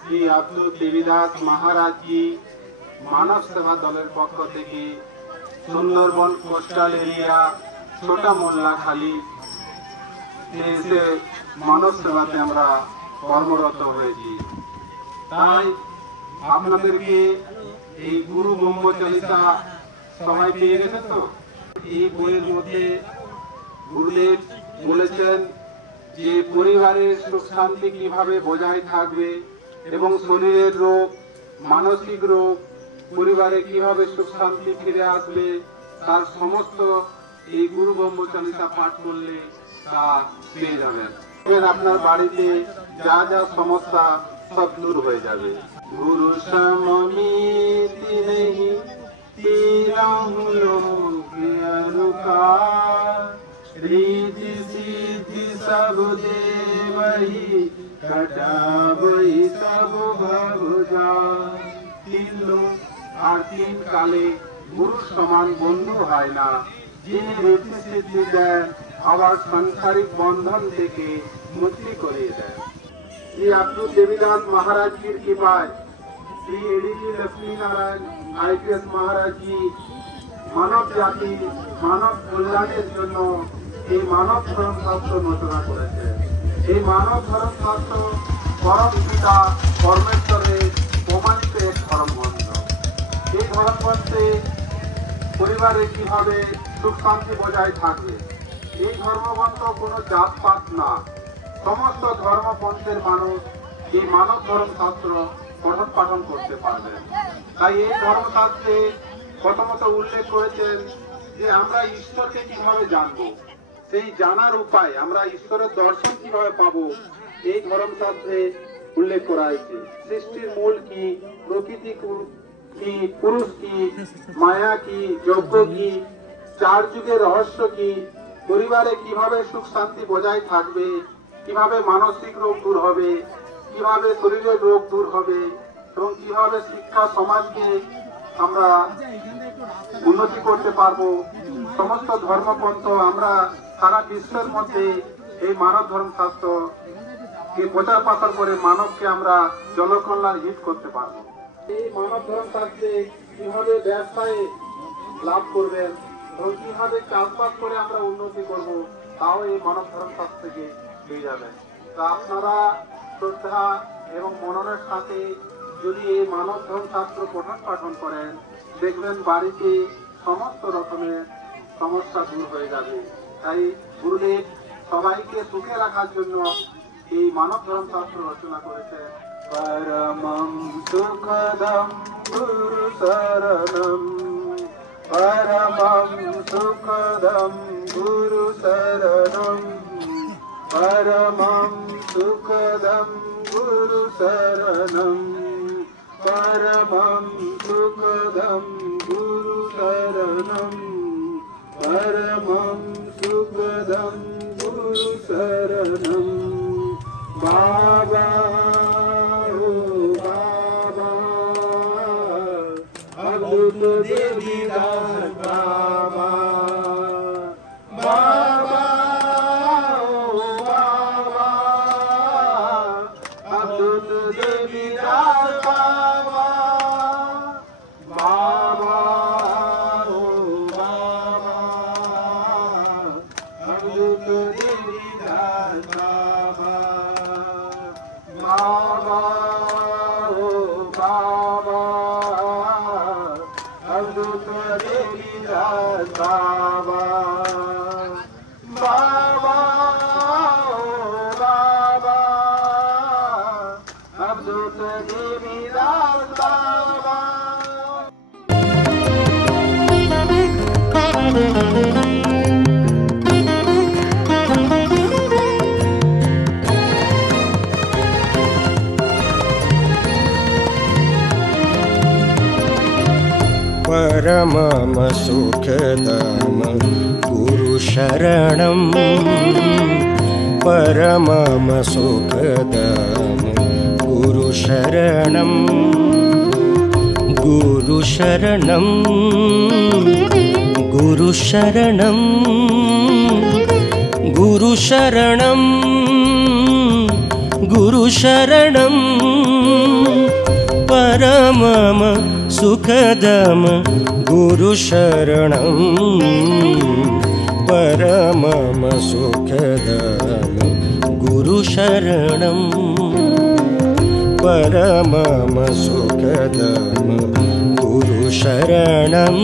श्री अब्दुल देवीदास महाराज जी मानव सेवा दलेर पक्ष थेके सुंदरबन कोस्टाल एरिया छोटा मोल्लाखाली एसे मानव सेवाते आमरा कर्मरत हয়েছি। তাই আপনাদেরকে এই গুরু ব্রহ্মচারিতা সবাই পেয়ে গেছে তো। এই বইয়ের মধ্যে গুরুদেব বলেছেন যে পরিবারের সুখ শান্তি কিভাবে বজায় থাকবে এবং শরীরের রোগ মানসিক রোগ পরিবারে কিভাবে সুখ শান্তি ফিরে আসবে তার সমস্ত এই গুরু ব্রহ্মচারিতা পাঠ করলে তা পেয়ে যাবেন। আপনার বাড়িতে যা যা সমস্যা সব দূর হয়ে যাবে। গুরু সমমিতি নেহি तीनों लोक अनुकार रिद्धि सिद्धि सब देवहि कटावहि सब भव जाय। तीन लोक और तीन काले गुरु समान बंधु है ना যিনি ঋদ্ধি সিদ্ধি দেন আবার সাংসারিক বন্ধন থেকে মুক্তি করিয়ে দেন। শ্রী আব্দুল দেবীদাস महाराज की कृपाয় श्री एडीजी लक्ष्मी नारायण आईपीएस महाराज जी मानव जाति मानव कल्याणের জন্য এই মানব ধর্ম শাস্ত্র রচনা করেছেন। এই মানব ধর্ম শাস্ত্র পরম পিতা পরমেশ্বরের প্রমাণিত এক ধর্মগ্রন্থ। এই ধর্মগ্রন্থে পরিবারে কিভাবে সুখ শান্তি বজায় থাকবে এই ধর্মগ্রন্থ কোনো জাতপাত না, সমস্ত ধর্মপন্থের মানুষ এই মানব ধর্ম শাস্ত্র পঠন পাঠন করতে পারবেন। তাই এই ধর্মশাস্ত্রে প্রথমত উল্লেখ করেছেন যে আমরা ঈশ্বরকে কিভাবে জানবো, সেই জানার উপায় আমরা ঈশ্বরের দর্শন কিভাবে পাবো এই ধর্মশাস্ত্রে উল্লেখ করা হয়েছে। সৃষ্টির মূল কি, প্রকৃতি কি, পুরুষ কি, মায়া কি, যজ্ঞ কি, চার যুগের রহস্য কি, পরিবারে কিভাবে সুখ শান্তি বজায় থাকবে, কিভাবে মানসিক রোগ দূর হবে, কিভাবে শরীরের রোগ দূর হবে এবং কিভাবে শিক্ষা সমাজকে আমরা উন্নতি করতে পারবো। সমস্ত ধর্মপন্থ আমরা সারা বিশ্বের মধ্যে এই মানব ধর্মশাস্ত্রকে প্রচার প্রসার করে মানবকে আমরা জনকল্যাণ হিত করতে পারবো। এই মানব ধর্মশাস্ত্রে কিভাবে ব্যবসায় লাভ করবেন এবং কিভাবে চাষবাস করে আমরা উন্নতি করব তাও এই মানব ধর্মশাস্ত্র থেকে পেয়ে যাবেন। তা আপনারা শ্রদ্ধা এবং মননের সাথে যদি এই মানব ধর্মশাস্ত্র পঠন পাঠন করেন দেখবেন বাড়িতে সমস্ত রকমের সমস্যা দূর হয়ে যাবে। তাই গুরুদেব সবাইকে সুখে রাখার জন্য এই মানব ধর্মশাস্ত্র রচনা করেছেন। পরমং সুখদম গুরু শরণম পরমং সুখদম গুরু শরণম परमं सुखदं गुरु शरणं परमं सुखदं गुरु शरणं परमं सुखदं गुरु शरणं। बाबा ओ बाबा अद्भुत देवीदास बाबा बाबा देवीदास बाबा बाबा ओ बाबा अद्भुत देवीदास बाबा बाबा ओ बाबा अद्भुत देवीदास बाबा बाबा ओ बाबा अद्भुत देवीदास बाबा। परमं सुखदं गुरु शरणं परमं सुखदं गुरु शरणं गुरु शरणं गुरुशरणं गुरुशरणं गुरुशरणं परमम सुखदम गुरुशरणं परमम सुखदम गुरुशरणं परमम सुखदम गुरुशरणं